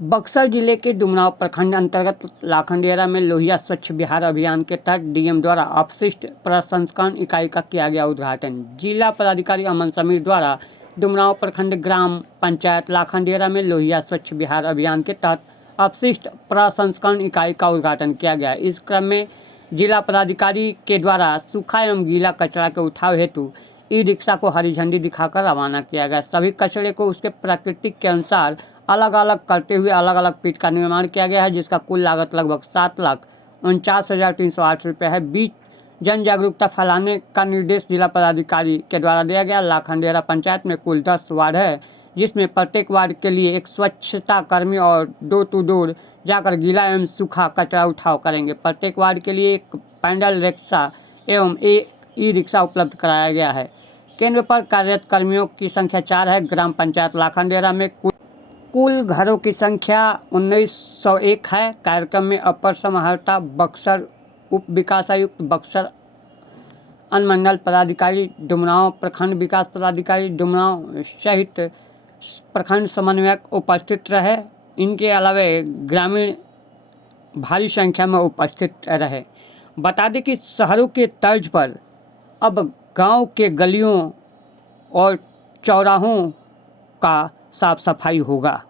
बक्सर जिले के डुमरांव प्रखंड अंतर्गत लाखनदेरा में लोहिया स्वच्छ बिहार अभियान के तहत डीएम द्वारा अपशिष्ट प्रसंस्करण इकाई का किया गया उद्घाटन। जिला पदाधिकारी अमन समीर द्वारा डुमरांव प्रखंड ग्राम पंचायत लाखनदेरा में लोहिया स्वच्छ बिहार अभियान के तहत अपशिष्ट प्रसंस्करण इकाई का उद्घाटन किया गया। इस क्रम में जिला पदाधिकारी के द्वारा सूखा एवं गीला कचरा के उठाव हेतु ई रिक्शा को हरी झंडी दिखाकर रवाना किया गया। सभी कचरे को उसके प्रकृति के अनुसार अलग अलग करते हुए अलग अलग पिट का निर्माण किया गया है, जिसका कुल लागत लगभग 7,49,308 रुपये है। बीच जन जागरूकता फैलाने का निर्देश जिला पदाधिकारी के द्वारा दिया गया। लाखनदेरा पंचायत में कुल 10 वार्ड है, जिसमें प्रत्येक वार्ड के लिए एक स्वच्छता कर्मी और डोर टू डोर जाकर गीला एवं सूखा कचरा उठाव करेंगे। प्रत्येक वार्ड के लिए एक पैडल रिक्शा एवं एक ई रिक्शा उपलब्ध कराया गया है। केंद्र पर कार्यरत कर्मियों की संख्या 4 है। ग्राम पंचायत लाखनदेरा में कुल घरों की संख्या 1901 है। कार्यक्रम में अपर समाहर्ता बक्सर, उप विकास आयुक्त बक्सर, अनुमंडल पदाधिकारी डुमरांव, प्रखंड विकास पदाधिकारी डुमरांव सहित प्रखंड समन्वयक उपस्थित रहे। इनके अलावा ग्रामीण भारी संख्या में उपस्थित रहे। बता दें कि शहरों के तर्ज पर अब गांव के गलियों और चौराहों का साफ सफाई होगा।